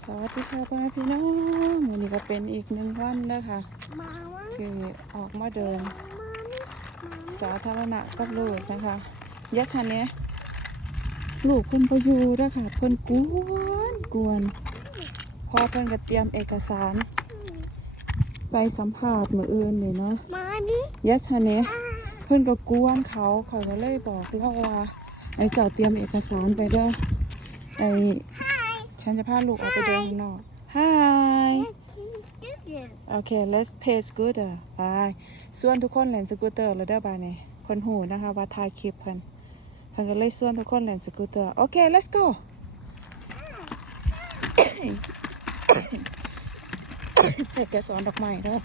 สวัสดีค่ะพ่อแม่พี่น้องวันนี้ก็เป็นอีกหนึ่งวันนะคะมาวะคือออกมาเดินมานี่มาสาธารณะกับลูกนะคะยัชันเนี้ยลูกเพิ่นพอยู่นะคะเพิ่นกวนกวน พอเพิ่นก็เตรียมเอกสาร ไปสัมภาษณ์มืออื่นเลยเนาะมานี่ยัชันเนี้ยอ่าเพิ่นก็กวนเขาเขาก็เลยบอกเล่าว่าไอ้เจ้าเตรียมเอกสารไปเด้อ ไอ้ฉันจะพาลูกออกไปเดินข้างนอก Hi Let's do this. Okay let's pay scooter ไปส่วนทุกคนเล่นสกูตเตอร์แล้วเด้อบ่านี่เพิ่นหูนะคะว่าถ่ายคลิปเพิ่นเพิ่นก็เลยส่วนทุกคนเล่นสกูตเตอร์โอเค let's go แต่แกสอนดอกไม้เด้อ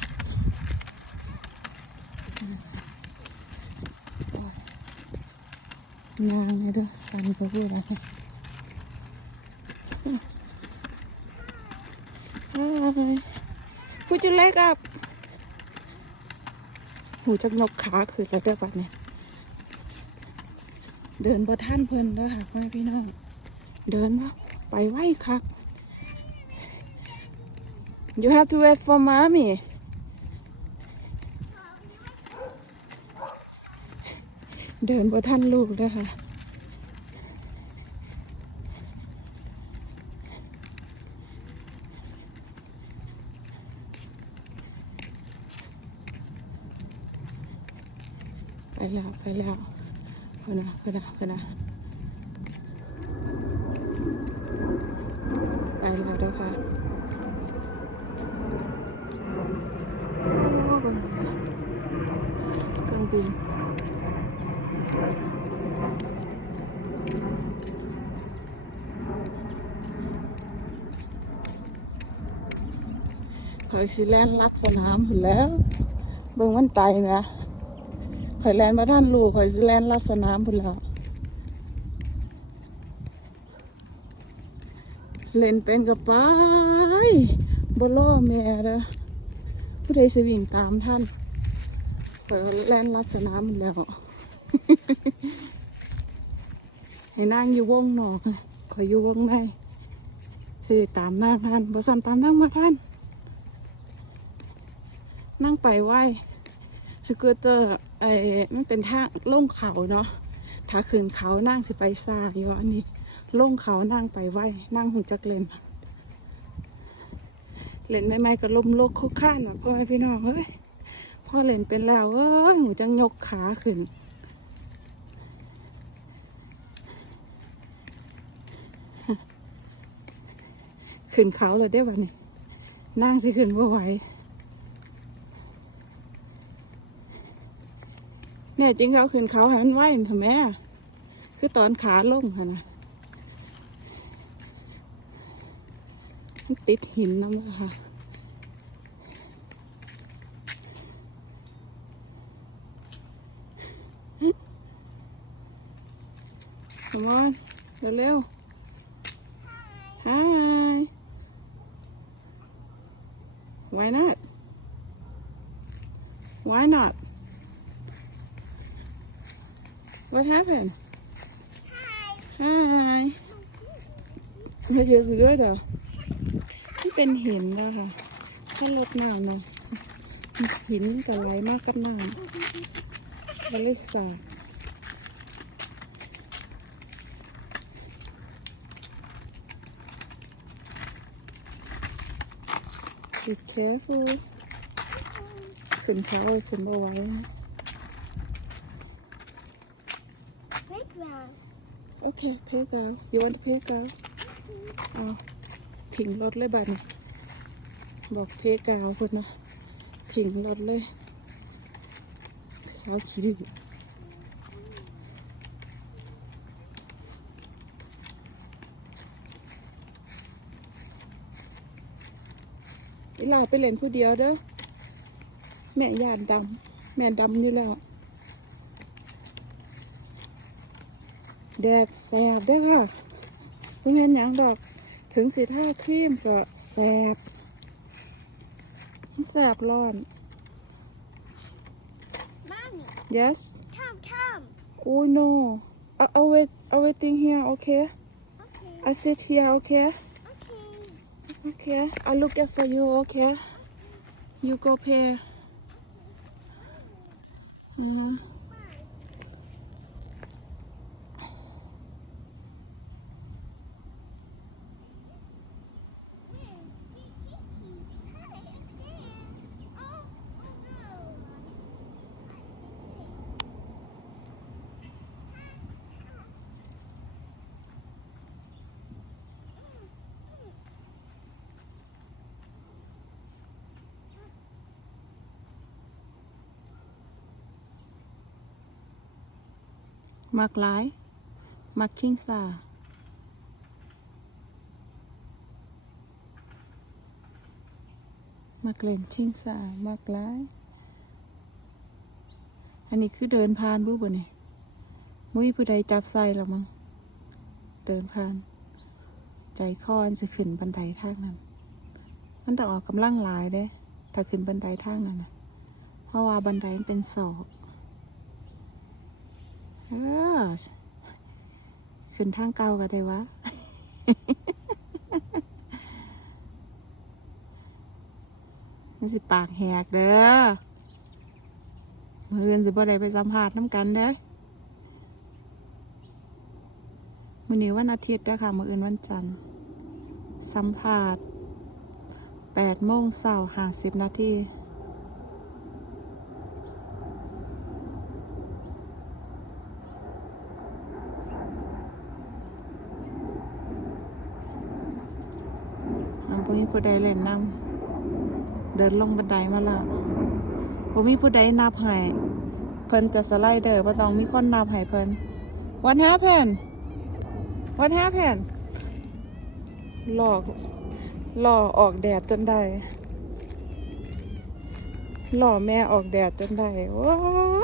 โอ้ยยางเลยเด้อสั่นไปเรื่อยแล้ว Hi Put your leg up หูจักนกขาขึ้นแล้วเด้อบัดเนี่ยเดินบ่ท่านเพิ่นเด้อค่ะพ่อพี่น้อง เดินว่าไปไหวคัก You have to wait for mommy เดินบ่ท่านลูกเด้อค่ะ แล้วไปแล้วเพื่อนนะเพื่อนนะเพื่อนนะไปแล้วเด้อค่ะเบังเครื่องบินเคยสิแลนลัดสนามหุ่นแล้ว เบิ่งมันไตไหม ข่อยแลนมาท่านลูกข่อยสิแลนลัดสนามพุ่นแล้วเล่นเป็นกับไปบล่อแม่เด้อผู้ใดสวิ่งตามท่านข่อยแลนลัดสนามพุ่นแล้ว ให้นางอยู่วงนอกข่อยอยู่วงในสิตามนางท่านบ่สั่นตามนางมาท่าน นั่งไปไหวสกูตเตอร์ ไอ้มันเป็นทางลงเขาเนาะถ้าขึ้นเขานั่งสิไปซาอยู่อันนี้ลงเขานั่งไปไหวนั่งหูจักเล่นเล่นใหม่ก็ลมโลกคุกข้านอะพ่อแม่พี่น้องเฮ้ยพ่อเล่นเป็นแล้วเอ้ยหูจังยกขาขึ้นขึ้นเขาเลยได้วันนี้นั่งสิขึ้นบ่ไหว เนี่ยจริงเขาขึ้นเขาให้มันไหวทำไมคือตอนขาลงค่ะนะติดหินน้ำค่ะ Come on เร็วๆ Hi Why not Why not What happened? Hi. What is good เหรอที่เป็นหินนะคะถ้ารดน้ำเนาะหินกับไหลมากกับน้ำบริษัท be careful ขึ้นเขาขึ้นบ่ไว้ Playground. โอเคเพกเอา you want to เพกเอาเอาทิ้งรถเลยบันบอกเพกเอาพุ่นนะทิ้งรถเลยสาวขี้ดื้อเวลาไปเล่นผู้เดียวเด้อแม่ยานดำแม่ดำอยู่แล้ว แดดแสบเด้วยค่ะเพื่อนหยังดอก ถึงสีท่าครีมก็แสบแสบร้อน Mommy, yes come, come. oh no เอาเอาไว้เอาไว้ติงเฮียโอเค Okay. I sit here okay Okay. okay I look at for you okay you go pay อืม มักหลาย มักชิงซามักเล่นชิงซามักหลาย อันนี้คือเดินผ่านรู้บ่เนี่ยมุ้ยผู้ใดจับใส่หรอมั้งเดินผ่าน ใจคออันจะขึ้นบันไดทางนั้น มันต้องออกกำลังหลายเด้ถ้าขึ้นบันไดทางนั้นนะเพราะว่าบันไดมันเป็นศอก เออขึ้นทางเก่าก็ได้วะมันสิปากแหกเด้อมืออื่นสิบ่ได้ไปสัมภาษณ์น้ำกันเด้อมือนี้วันอาทิตย์เด้อค่ะมืออื่นวันจันทร์ สัมภาษณ์8โมงเช้า50นาทีอันบ่ มีผู้ใดเล่นนำเดินลงบันไดมาและบ่มีผู้ใดนับให้เพิ่นจะสไลเดอร์บ่ต้องมีคนนับให้เพิ่น What happened What happened หลอกหล่อออกแดดจนได้หล่อแม่ออกแดดจนได้โอ้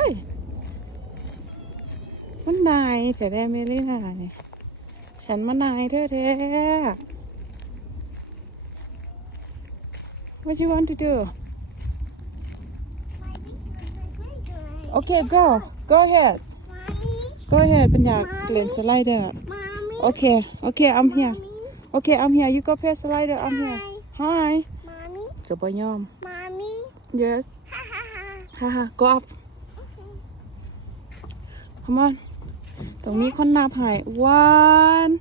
ยมันนายแต่ได้ไม่ได้นายฉันมานายแท้ What you want to do? Okay, go. Go ahead. Go ahead ป็นอยาเล่นสไลเดอร์ Okay okay, I'm here. Okay I'm here. You go play slider. I'm here. Hi. mommy, จะบ่ยอม mommy. Yes. Ha ha ha. Haha, go off. Come on. ตรงนี้คนนับให้ one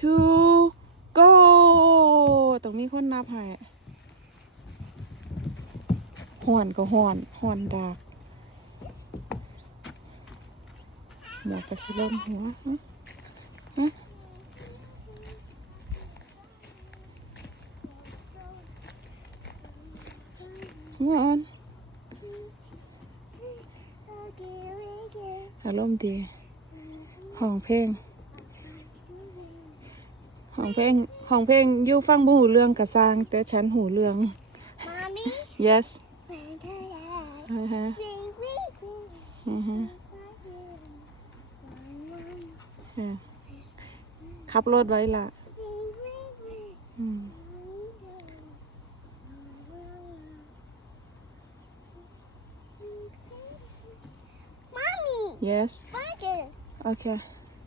two go ตรงนี้คนนับให้ ห่วนก็ห่วนห่วนดากหมวกกระสิลมหัวฮะฮะ Come on อารมณ์ดีห้องเพลงห้องเพลงห้องเพลงอยู่ฟังบ่หูเรื่องกระสร้างแต่ฉันหูเรื่อง Mommy, yes when did อ่าฮะอือฮะขับรถไว้ละ Ring, ring, ring. อืม Mommy, yes Roger, okay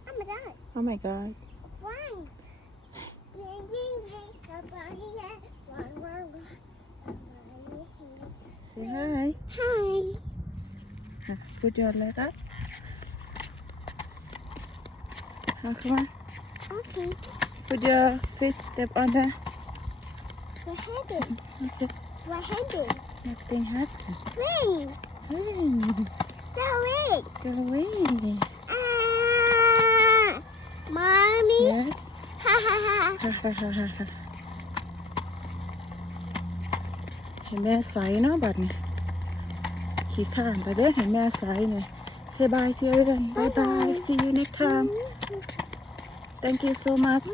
I'm a dog. oh my god say hi Hi. Put your leg up come on Okay. put your feet step on there What happened? okay What happened? nothing happened Ring. hey The ring. go away Ah. Mommy. yes Ha ha ha. Ha Ha ha ha. เห็นแม่ใสเนาะบัดนี้ขี่ข้ามไปเด้อเห็นแม่ใสเนี่ย say bye children bye bye see you next time thank you so much